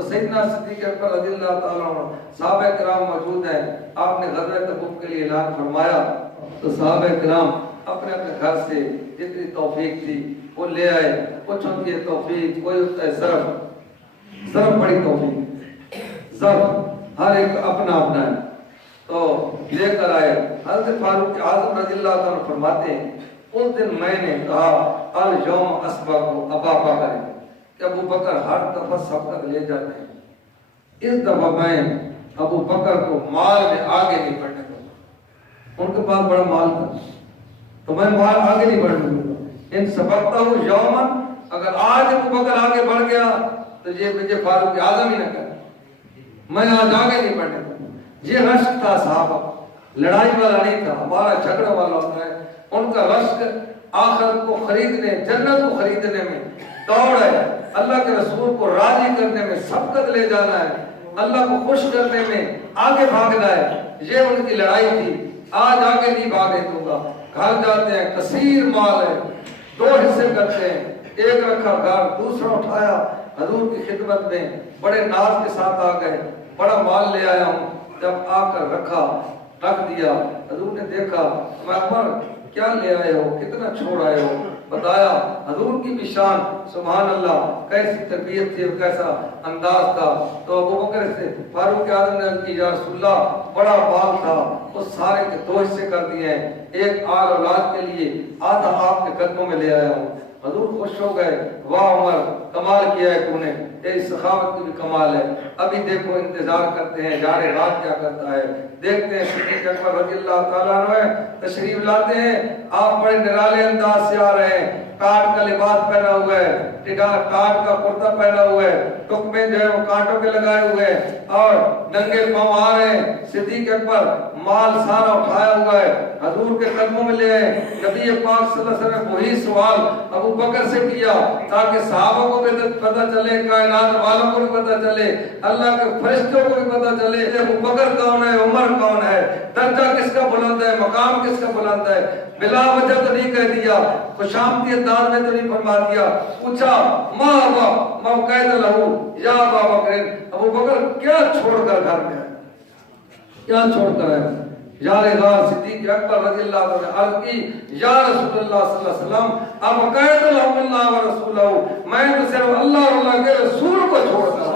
تو سیدنا صدیق اکبر رضی اللہ تعالیٰ عنہ صحابہ کرام موجود ہیں. آپ نے غزوہ تبوک کے لیے اعلان فرمایا تو صحابہ کرام اپنے اپنے گھر سے جتنی توفیق تھی وہ لے آئے. کچھ ان کی توفیق، کوئی ہوتا ہے ضرب بڑی توفیق، ضرب ہر ایک اپنا اپنا ہے تو لے کر آئے. حضرت فاروق اعظم رضی اللہ تعالیٰ فرماتے ہیں اس دن میں نے کہا الیوم اسبق ابا بکر کہ ابو بکر ہر دفعہ سبقت لے جاتے ہیں، اس دفعہ میں ابو بکر کو مال میں آگے نہیں بڑھنے دوں گا. ان کے پاس بڑا مال تھا تو میں مال آگے نہیں بڑھنے دوں گا. ان سبقتا ہوں یومن، اگر آج ابو بکر آگے بڑھ گیا تو یہ مجھے فاروق اعظم ہی نہ کرے، میں آج آگے نہیں بڑھنے دوں گا. یہ رشک تھا صحابہ، لڑائی والا نہیں تھا، ہمارا جھگڑا والا ہوتا ہے. ان کا رشک آخرت کو خریدنے، جنت کو خریدنے میں دوڑ ہے، اللہ کے رسول کو راضی کرنے میں سبقت لے جانا ہے، اللہ کو خوش کرنے میں آگے بھاگنا ہے. یہ ان کی لڑائی تھی. آج آگے نہیں بھاگے دوں گا. گھر جاتے ہیں، کثیر مال ہے، 2 حصے کرتے ہیں، ایک رکھا گھر، دوسرا اٹھایا حضور کی خدمت میں، بڑے ناز کے ساتھ آ گئے، بڑا مال لے آیا ہوں. جب آ کر رکھ دیا، حضور نے دیکھا، میں عمر کیا لے آئے ہو، کتنا چھوڑ آئے ہو. بتایا حضور کی بھی شان، سبحان اللہ، کیسی تربیت تھی اور کیسا انداز تھا. تو ابو بکر سے فاروق اعظم نے عرض کی یا رسول اللہ بڑا مال تھا، وہ سارے کے 2 حصے کر دیے ہیں، ایک آل اولاد کے لیے، آدھا آپ کے قدموں میں لے آیا ہوں. حضور خوش ہو گئے، واہ عمر کمال کیا ہے تو نے، تیری سخاوت کی بھی کمال ہے. ابھی دیکھو انتظار کرتے ہیں یار رات کیا کرتا ہے. دیکھتے ہیں صدیق اکبر رضی اللہ تعالیٰ عنہ تشریف لاتے ہیں. آپ بڑے نرالے انداز سے آ رہے ہیں، کاٹ کا لباس پہنا ہوا ہے، کاٹ کا کرتا پہنا ہوا ہے، ٹکمے جو ہے وہ کانٹوں کے لگائے ہوئے ہیں اور ننگے پاؤں آ رہے ہیں. صدیق اکبر مال سارا اٹھایا ہوا ہے، حضور کے قدموں میں لے آئے. نبی پاک صلی اللہ علیہ وسلم وہی سوال ابو بکر سے کیا تاکہ صحابہ کو بھی پتہ چلے، کائنات والوں کو بھی پتہ چلے، اللہ کے فرشتوں کو بھی پتہ چلے ابو بکر کون ہے، عمر کون ہے، درجہ کس کا بلند ہے، مقام کس کا بلند ہے. بلا وجہ تو نہیں کہہ دیا، خوشامدی انداز میں تو نہیں فرما دیا. پوچھا ما ابا موقعد لہو یا ابا بکر، ابو بکر کیا چھوڑ کر گھر میں آئے، کیا چھوڑ کر آئے. یار غار صدیق اکبر رضی اللہ عنہ نے عرض کی یا رسول اللہ صلی اللہ علیہ وسلم اب قید لہم اللہ و رسولہ، میں تو صرف اللہ اور اللہ کے رسول کو چھوڑ کر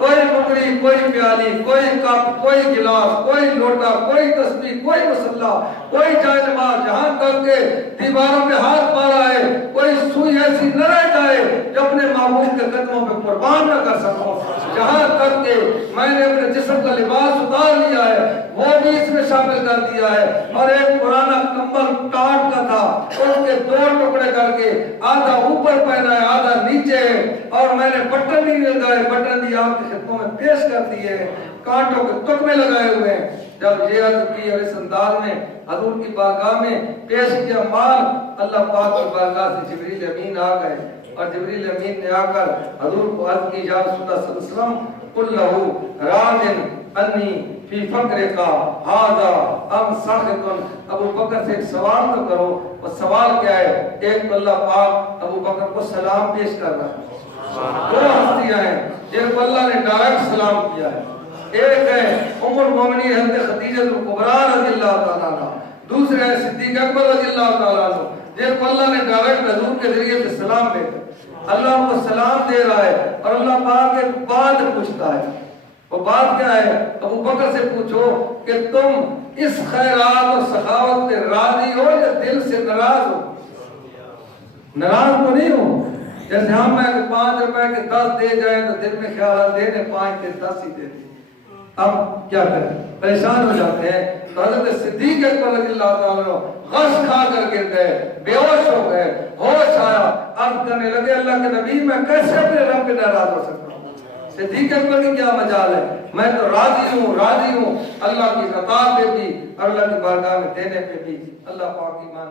کوئی ٹکڑی، کوئی پیالی، کوئی کپ، کوئی گلاس، کوئی لوٹا، کوئی تسبیح، کوئی مصلا، کوئی جائے نماز، جہاں تک کہ دیواروں پہ ہاتھ مارا ہے کوئی سوئی ایسی نہ رہ جائے جو اپنے معبود کے قدموں پہ قربان نہ کر سکوں. جہاں تک کہ میں نے اپنے جسم کا لباس اتار لیا ہے وہ بھی اس میں شامل کر دیا ہے. اور ایک پرانا کمبل ٹاٹ کا تھا، اس کے 2 ٹکڑے کر کے آدھا اوپر پہنا ہے آدھا نیچے ہے، اور میں نے بٹن بھی لگائے، بٹن بھی آپ کے خدموں میں پیش کر دیے ہیں، کانٹوں کے تکمے لگائے ہوئے ہیں. جب یہ عرض کی اور اس انداز میں حضور کی بارگاہ میں پیش کیا مال، اللہ پاک کی بارگاہ سے جبریل امین آ گئے اور جبریل امین نے آ کر حضور کو عرض کی یا رسول اللہ صلی اللہ علیہ وسلم قل لہو راضٍ انی فی فقر کا ھذا ام ساخط. ابو بکر سے ایک سوال تو کرو. وہ سوال کیا ہے؟ ایک تو اللہ پاک ابو بکر کو سلام پیش کر رہا ہے، 2 ہستیاں ہیں جن کو اللہ نے ڈائریکٹ سلام کیا ہے. ایک ہے ام المومنین حضرت خدیجہ کبریٰ رضی اللہ تعالیٰ عنہ، دوسرے ہے صدیق اکبر رضی اللہ تعالیٰ عنہ جن کو اللہ نے ڈائریکٹ حضور کے ذریعے سے سلام دے کر اللہ کو سلام دے رہا ہے. اور اللہ پاک ایک بات پوچھتا ہے، وہ بات کیا ہے؟ ابو بکر سے پوچھو کہ تم اس خیرات اور سخاوت سے راضی ہو یا دل سے ناراض ہو؟ ناراض تو نہیں ہو. جیسے ہم میں کہ 5 روپے کے 10 دے جائیں تو دل میں خیال دینے 5 کے 10 ہی دے دیں. اب کیا کریں، پریشان ہو جاتے ہیں. تو حضرت صدیق اکبر رضی اللہ تعالیٰ عنہ غش کھا کر گر گئے، بے ہوش ہو گئے. ہوش آیا، عرض کرنے لگے اللہ کے نبی میں کیسے اپنے رب پہ ناراض ہو سکتا ہوں؟ صدیق اکبر کی کیا مجال ہے، میں تو راضی ہوں اللہ کی عطا پہ بھی اور اللہ کی بارگاہ میں دینے پہ بھی. اللہ پاک ایمان